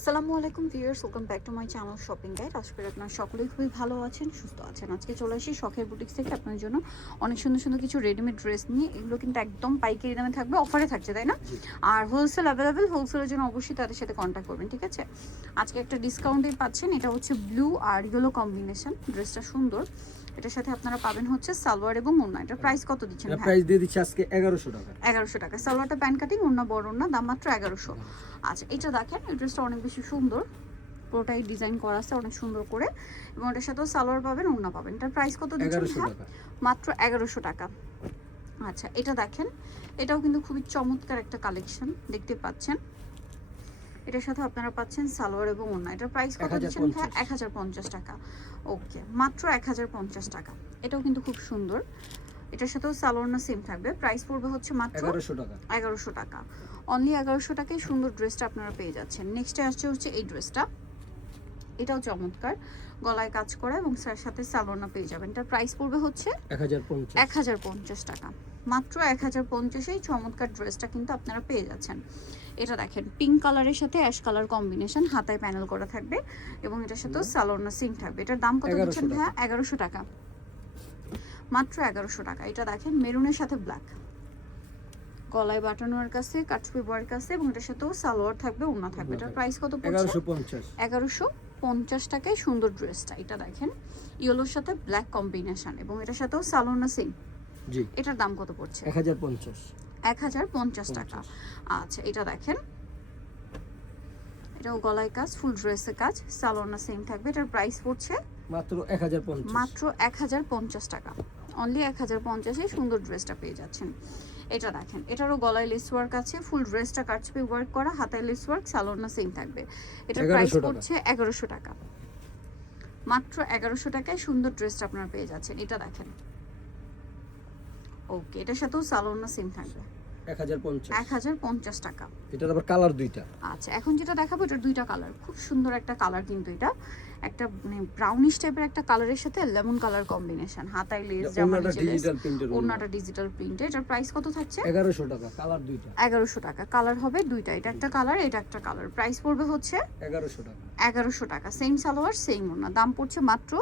আসসালামু আলাইকুম viewers, welcome back to my channel shopping guide. আশা করি আপনারা সকলেই খুবই ভালো আছেন, সুস্থ আছেন। আজকে চলে আসি শখের বুটিক্স থেকে আপনার জন্য অনেক সুন্দর সুন্দর কিছু রেডিমেড ড্রেস নিয়ে। এগুলো কিন্তু একদম পাইকারি দামে থাকবে, অফারে থাকছে, তাই না? আর হোলসেল অ্যাভেলেবেল, হোলসেলের জন্য অবশ্যই তাদের সাথে কন্ট্যাক্ট করবেন, ঠিক আছে? আজকে একটা ডিসকাউন্টে পাচ্ছেন, এটা হচ্ছে ব্লু আর ইয়েলো কম্বিনেশন। ড্রেসটা সুন্দর। এটার সাথে আপনারা পাবেন হচ্ছে সালোয়ার এবং ওড়না। এটার প্রাইস কত দিচ্ছেন? প্রাইস দিয়ে দিচ্ছি আজকে 1100 টাকা। 1100 টাকা। সালোয়ারটা প্যান্ট কাটিং, ওড়না বড় ওড়না, দাম মাত্র 1100। আচ্ছা, এটা দেখেন, এই ড্রেসটা অনেক বেশি সুন্দর, পুরোটাই ডিজাইন করা আছে অনেক সুন্দর করে, এবং এটার সাথেও সালোয়ার পাবেন, ওড়না পাবেন। এটার প্রাইস কত দিচ্ছেন? 1100 টাকা। মাত্র 1100 টাকা। আচ্ছা, এটা দেখেন, এটাও কিন্তু খুবই চমৎকার একটা কালেকশন, দেখতে পাচ্ছেন। এটার সাথে আপনারা পাচ্ছেন সালোয়ার এবং ওড়না। এটার প্রাইস কত দিচ্ছেন? 1050 টাকা। ওকে, মাত্র 1050 টাকা। এটাও কিন্তু খুব সুন্দর। এটার সাথেও সালোয়ার না সেম থাকবে। প্রাইস পড়বে হচ্ছে মাত্র 1100 টাকা। 1100 টাকা। অনলি 1100 টাকায় সুন্দর ড্রেসটা আপনারা পেয়ে যাচ্ছেন। নেক্সটে আসছে হচ্ছে এই ড্রেসটা। এটাও চমৎকার, গলায় কাজ করা এবং সাথে সালোয়ার পেয়ে যাবেন। এটার প্রাইস পড়বে হচ্ছে 1050 টাকা। মাত্র 1050 এই চমৎকার ড্রেসটা কিন্তু আপনারা পেয়ে যাচ্ছেন। এটা দেখেন, পিঙ্ক কালারের সাথে অ্যাশ কালার কম্বিনেশন, হাতায় প্যানেল করা থাকবে এবং এটার সাথেও সালোয়ার না সিং থাকবে। এটার দাম কত দিচ্ছেন? হ্যাঁ, 1100 টাকা। মাত্র 1100 টাকা। এটা দেখেন, মেরুনের সাথে ব্ল্যাক, গলায় বাটন ওয়ার্ক আছে, কাটছবি ওয়ার্ক আছে এবং এটার সাথেও সালোয়ার থাকবে, ওড়না থাকবে। এটার প্রাইস কত পড়ছে? 1150 টাকায় সুন্দর ড্রেসটা। এটা দেখেন, ইয়েলোর সাথে ব্ল্যাক কম্বিনেশন এবং এটার সাথেও সালোয়ার না সেম। জি। এটার দাম কত পড়ছে? 1050 টাকা। আচ্ছা, এটা দেখেন, এটাও গলায় কাজ, ফুল ড্রেসের কাজ, সালোয়ার না সেম থাকবে। এটার প্রাইস পড়ছে মাত্র 1050। মাত্র 1050 টাকা। অনলি 1050 এ সুন্দর ড্রেসটা পেয়ে যাচ্ছেন। এটা দেখেন, এটারও গলায় লেস ওয়ার্ক আছে, ফুল ড্রেসটা কাটছবি ওয়ার্ক করা, হাতায় লেস ওয়ার্ক, সালোয়ার না সেম থাকবে। এটার প্রাইস পড়ছে 1100 টাকা। মাত্র 1100 টাকায় সুন্দর ড্রেসটা আপনারা পেয়ে যাচ্ছেন। এটা দেখেন, ওকে, এটার সাথেও সালোয়ার না সেম থাকবে। 1050 টাকা। এটার আবার কালার দুইটা। আচ্ছা, এখন যেটা দেখাবো এটার দুইটা কালার, খুব সুন্দর একটা কালার, কিন্তু এটা একটা মানে ব্রাউনিশ টাইপের একটা কালারের সাথে লেমন কালার কম্বিনেশন, হাতায় লেস, জামাটা ডিজিটাল প্রিন্টের, ওড়নাটা ডিজিটাল প্রিন্টের। এটার প্রাইস কত থাকছে? 1100 টাকা। কালার দুইটা। 1100 টাকা। কালার হবে দুইটা, এটা একটা কালার, এটা একটা কালার। প্রাইস পড়বে হচ্ছে 1100 টাকা। 1100 টাকা। সেম সালোয়ার সেম ওড়না, দাম পড়ছে মাত্র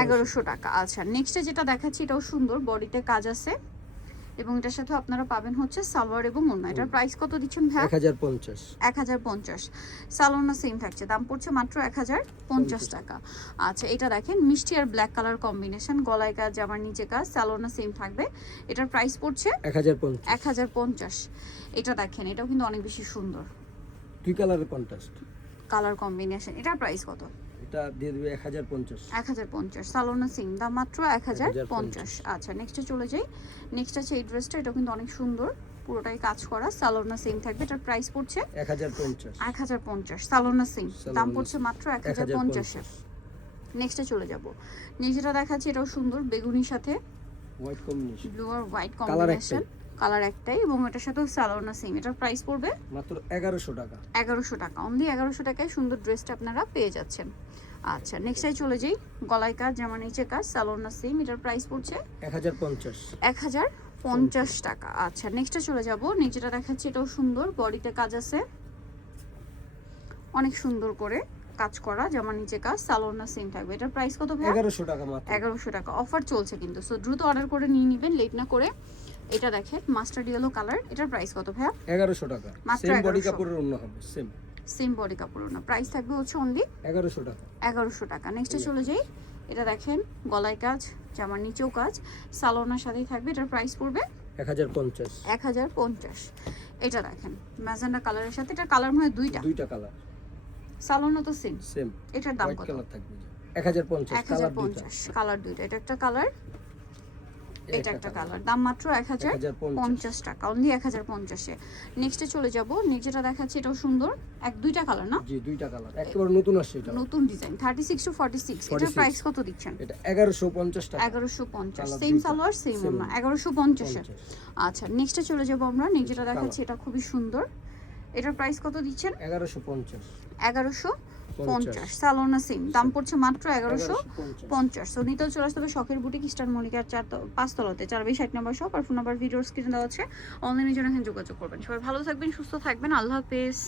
1100 টাকা। আচ্ছা, নেক্সটে যেটা দেখাচ্ছি, এটাও সুন্দর, বডিতে কাজ আছে এবং এটার সাথে আপনারা পাবেন হচ্ছে সালোয়ার এবং ওড়না। এটার প্রাইস কত দিচ্ছেন ভাই? 1050। সালোয়ার না সেম থাকছে, দাম পড়ছে মাত্র 1050 টাকা। আচ্ছা, এটা দেখেন, মিষ্টি আর ব্ল্যাক কালার কম্বিনেশন, গলায় কাজ, জামার নিচে কাজ, সালোয়ার না সেম থাকবে। এটার প্রাইস পড়ছে 1050। এটা দেখেন, এটাও কিন্তু অনেক বেশি সুন্দর, দুই কালারের কন্ট্রাস্ট কালার কম্বিনেশন। এটার প্রাইস কত? এটা দিয়ে দিবে 1050। সালোয়ার না সেম, দাম মাত্র 1050। আচ্ছা, নেক্সটে চলে যাই। নেক্সট আছে এই ড্রেসটা, এটা কিন্তু অনেক সুন্দর, পুরোটাই কাজ করা, সালোয়ার না সেম থাকবে। এটার প্রাইস পড়ছে 1050। সালোয়ার না সেম, দাম পড়ছে মাত্র 1050। নেক্সটে চলে যাব। যেটা দেখাচ্ছি, এটাও সুন্দর, বেগুনির সাথে হোয়াইট কম্বিনেশন, ব্লু আর হোয়াইট কম্বিনেশন, কালার একটাই এবং এটার সাথেও সালোয়ার না সেম। এটার প্রাইস পড়বে মাত্র 1100 টাকা। 1100 টাকা। অনলি 1100 টাকায় সুন্দর ড্রেসটা আপনারা পেয়ে যাচ্ছেন। আচ্ছা, নেক্সটে চলে যাই। গলায় কাজ, জামার নিচে কাজ, সালোয়ার না সেম। এটার প্রাইস পড়ছে 1050 টাকা। আচ্ছা, নেক্সটে চলে যাব। যেটা দেখাচ্ছি, এটাও সুন্দর, বডিতে কাজ আছে, অনেক সুন্দর করে কাজ করা, জামার নিচে কাজ, সালোয়ার না সেম থাকবে। এটার প্রাইস কত ভাই? 1100 টাকা মাত্র। 1100 টাকা। অফার চলছে কিন্তু, সো দ্রুত অর্ডার করে নিয়ে নেবেন, লেট না করে। এটা দেখেন, মাস্টার্ড ইয়েলো কালার। এটার প্রাইস কত ভাই? 1100 টাকা। সেম বডি কাপড়ের ওড়না হবে, সেম বডি কাপড় ওড়না। প্রাইস থাকবে হচ্ছে অনলি 1100 টাকা। 1100 টাকা। নেক্সটে চলে যাই। এটা দেখেন, গলায় কাজ, জামার নিচেও কাজ, সালোয়ারের সাথেই থাকবে। এটার প্রাইস পড়বে 1050। এটা দেখেন, ম্যাজেন্ডা কালারের সাথে, এটা কালার মনে হয় দুইটা কালার, সালোয়ার তো সেম। এটার দাম কত? 1050। কালার দুইটা, এটা একটা কালার, এটা একটা কালার, দাম মাত্র 1050 টাকা। অনলি 1050 এ। নেক্সটে চলে যাব। যেটা দেখাচ্ছি, এটাও সুন্দর, দুইটা কালার না? জি, দুইটা কালার, একেবারে নতুন আসছে, এটা নতুন ডিজাইন, 36 টু 46। এটার প্রাইস কত দিচ্ছেন? এটা 1150 টাকা। 1150। সেম সালোয়ার সেম ওড়না, 1150 এ। আচ্ছা, নেক্সটে চলে যাব আমরা। যেটা দেখাচ্ছি, এটা খুবই সুন্দর। এটার প্রাইস কত দিচ্ছেন? 1150। সালোয়ার না সেম, দাম পড়ছে মাত্র 1150। সো নিতেও চলে আসতে হবে শখের বুটিক, ইস্টার্ন মল্লিকার 5 তলাতে, 4/60 নম্বর শপ, আর ফোন নাম্বার ভিডিওর স্ক্রিনে দেওয়া আছে। অনলাইনের জন্য এখানে যোগাযোগ করবেন। সবাই ভালো থাকবেন, সুস্থ থাকবেন, আল্লাহ হাফেজ।